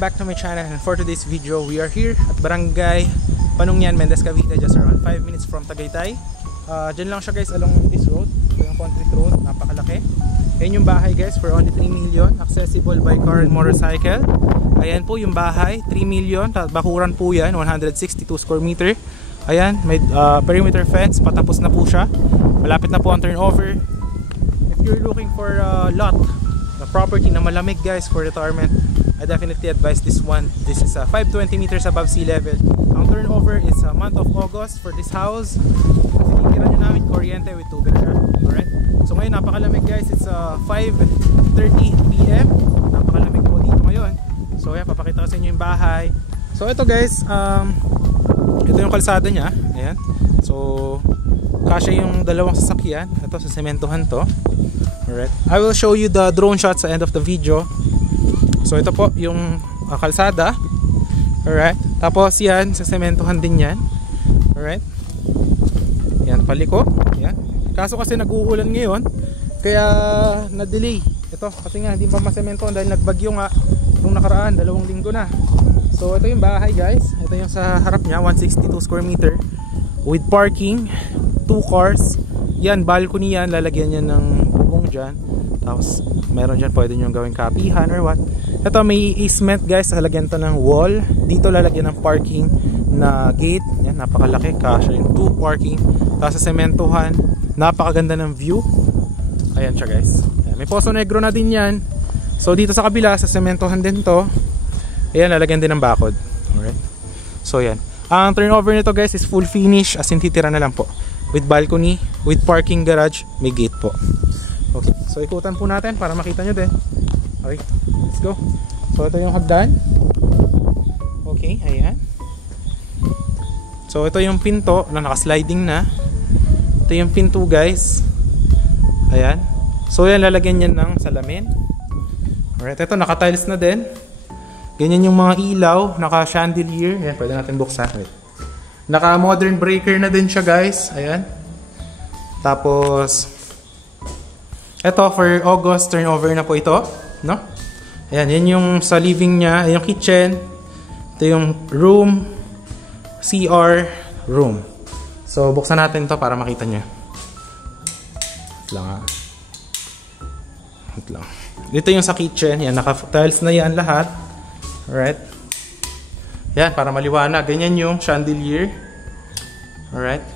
Back to my channel, and for today's video we are here at Barangay Panungyan, Mendez, Cavite, just around 5 minutes from Tagaytay. Dyan lang siya guys, along this road. Ito yung concrete road, napakalaki. Ayan yung bahay guys, for only 3 million, accessible by car and motorcycle. Ayan po yung bahay, 3 million, bakuran po yan, 162 square meter. Ayan, may perimeter fence, patapos na po siya. Malapit na po ang turnover. If you're looking for a lot, a property na malamig guys for retirement, I definitely advise this one. This is 520 meters above sea level. Ang turnover is month of August for this house. Tinitira nyo namin kuryente with tubig siya. Alright? So ngayon napakalamig guys. It's 5:30 PM. Napakalamig po dito ngayon. So ayan, papakita ko sa inyo yung bahay. So ito guys, ito yung kalsada niya. Ayan. So kasya yung dalawang sasakyan. Ito sa sementohan to. Alright. I will show you the drone shot sa end of the video. So ito po yung kalsada. Alright. Tapos yan, sa sementohan din yan. Alright. Yan, paliko. Yan. Kaso kasi nag-uulan ngayon, kaya na-delay. Ito, kasi nga hindi pa masementohan dahil nagbagyo nga nung nakaraan, 2 linggo na. So ito yung bahay guys. Ito yung sa harap niya, 162 square meter. With parking, 2 cars. Yan, balcony yan. Lalagyan niya ng bubong dyan. Tapos meron dyan, pwede nyo gawing kapihan or what. Ito may easement guys, lalagyan to ng wall. Dito lalagyan ng parking na gate. Yan, napakalaki, kasya yung 2 parking. Tapos sa sementohan, napakaganda ng view. Ayan siya guys. Ayan, may Poso Negro na din yan. So dito sa kabila, sa sementohan din to. Ayan, lalagyan din ng bakod. Alright. So yan. Ang turnover nito guys is full finish, as in titira na lang po. With balcony, with parking garage, may gate po. Okay, so ikutan po natin para makita nyo din. Okay, let's go. So ito yung hagdan. Okay, ayan. So ito yung pinto na nakasliding na. Ito yung pinto guys. Ayan. So yan, lalagyan yan ng salamin. Alright, ito naka-tiles na din. Ganyan yung mga ilaw, naka-chandelier. Ayan, pwede natin buksan. Wait. Naka-modern breaker na din siya guys. Ayan. Tapos ito for August, turnover na po ito, no? Ayan, yan yung sa living niya, yung kitchen. Ito yung room, CR, room. So, buksan natin to para makita nyo. Wait lang ha. Wait lang. Dito yung sa kitchen, yan, naka-tiles na yan lahat. Alright. Yan, para maliwanag. Ganyan yung chandelier. Alright.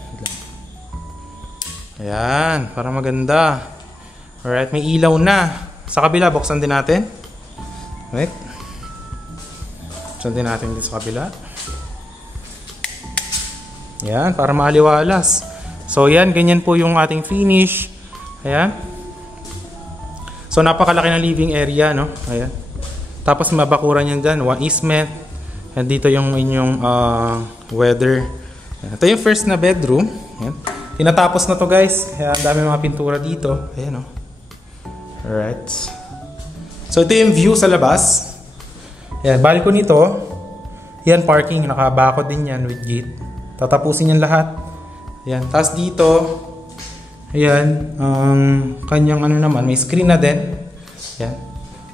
Ayan, para maganda. Alright, may ilaw na. Sa kabila, buksan din natin. Right? Buksan din natin dito sa kabila. Ayan, para maaliwalas. So, yan, ganyan po yung ating finish. Ayan. So, napakalaki ng living area, no? Ayan. Tapos, mabakuran yan dyan. 1 easement. And dito yung inyong weather. Ayan. Ito yung first na bedroom. Ayan. Tinatapos na to guys. Kaya dami mga pintura dito. Ayan, no? Alright. So ito yung view sa labas. Yan, balcony to. Yan, parking. Nakabakod din yan with gate. Tatapusin yan lahat. Yan. Tapos dito, ayan, kanyang ano naman, may screen na din. Yan.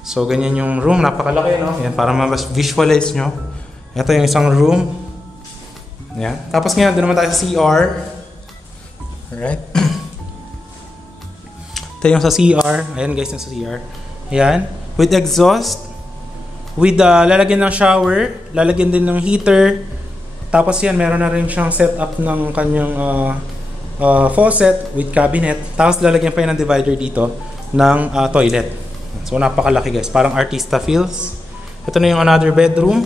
So ganyan yung room. Napakalaki, no? Yan, para ma-visualize nyo. Ito yung isang room. Yan. Tapos ngayon, doon naman tayo sa CR. Alright. Ito yung sa CR. Ayan guys, yung sa CR. Ayan. With exhaust. With lalagyan ng shower. Lalagyan din ng heater. Tapos yan, meron na rin siyang setup ng kanyang faucet with cabinet. Tapos lalagyan pa yan ng divider dito ng toilet. So napakalaki guys. Parang artista feels. Ito na yung another bedroom.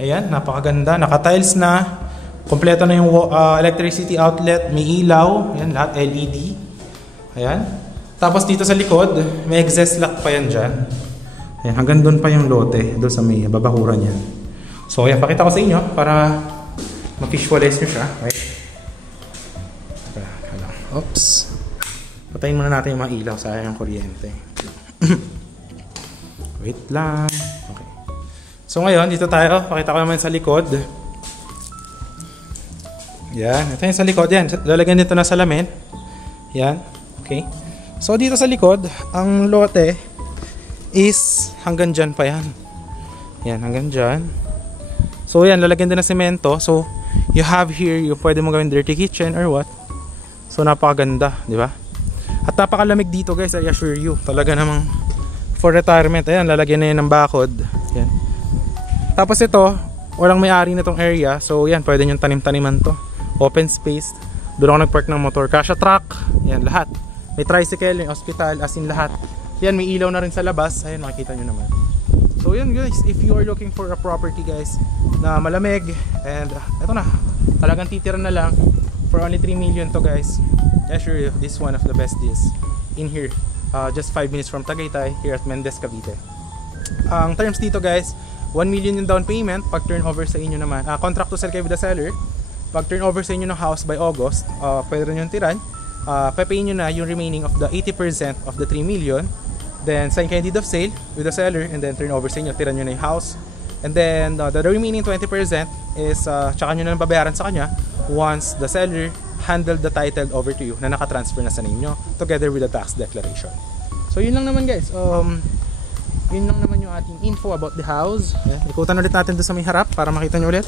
Ayan, napakaganda. Naka-tiles na. Kompleto na yung electricity outlet. May ilaw. Ayan, lahat LED. Ayan. Tapos dito sa likod, may exhaust lock pa yan dyan. Ayan, hanggang doon pa yung lote. Doon sa may babakuran yan. So, ayan, pakita ko sa inyo para ma-visualize nyo siya. Right? Oops. Patayin muna natin yung mga ilaw. Sayang yung kuryente. Wait lang. Okay. So, ngayon, dito tayo. Pakita ko naman sa likod. Yan. Ito yung sa likod. Yan. Lalagyan dito na salamin. Yan. Okay. So dito sa likod, ang lote is hanggang dyan pa yan. Yan, hanggang dyan. So yan, lalagyan din ng semento. So you have here, yung pwede mo gawin dirty kitchen or what. So napakaganda, di ba? At napakalamig dito guys, I assure you. Talaga namang for retirement. Ayan, lalagyan na yan ng bakod. Yan. Tapos ito, walang may-ari na tong area. So yan, pwede nyo tanim-taniman to. Open space. Doon ako nag-park ng motor. Kasha truck. Yan, lahat. May tricycle, may hospital, as in lahat. Yan, may ilaw na rin sa labas. Ayan, makikita nyo naman. So yan guys, if you are looking for a property guys na malamig, and eto na, talagang titira na lang for only 3 million to guys. I assure you, this is one of the best deals in here. Just 5 minutes from Tagaytay, here at Mendez, Cavite. Ang terms dito guys, 1 million yung down payment. Pag turnover sa inyo naman, contract to sell kayo with the seller. Pag turnover sa inyo ng house by August, pwede rin yung tiran. Papayin nyo na yung remaining of the 80% of the 3 million. Then sign kayo deed of sale with the seller, and then turnover sa inyo, tiran nyo na yung house. And then the remaining 20% is tsaka nyo na babayaran sa kanya once the seller handled the title over to you na nakatransfer na sa name nyo together with the tax declaration. So yun lang naman guys. Yun lang naman yung ating info about the house. Ikutan ulit natin doon sa may harap para makita nyo ulit.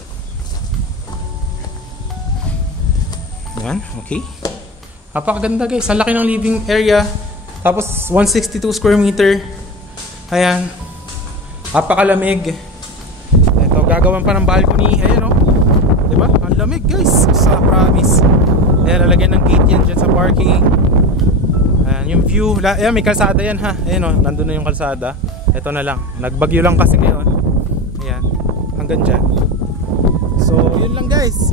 Yan, okay. Napakaganda guys. Ang laki ng living area. Tapos 162 square meter. Ayan. Napakalamig. Ito, gagawan pa ng balcony. Ayan o. Diba? Ang lamig guys. Sa promise. Ayan, lalagyan ng gate yan dyan sa parking. Ayan, yung view. Ayan, may kalsada yan ha. Ayan o, nandun na yung kalsada. Ito na lang. Nagbagyo lang kasi ngayon. Ayan. Hanggang dyan. So, yun lang guys.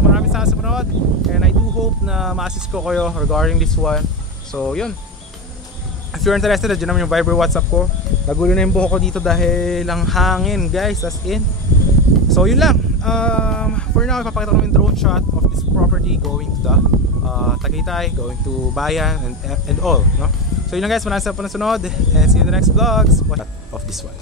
Maraming salamat sa panood. And I do hope na ma-assist ko kayo regarding this one. So, yun. If you're interested, dyan naman yung Viber WhatsApp ko. Nagulo na yung buho ko dito dahil ang hangin guys, as in. So, yun lang. For now, ipapakita ko yung drone shot of this property going to the Tagaytay, going to Bayan and all, no? So, yun lang guys. Maraming salamat po na sunod. And see you in the next vlogs of this one.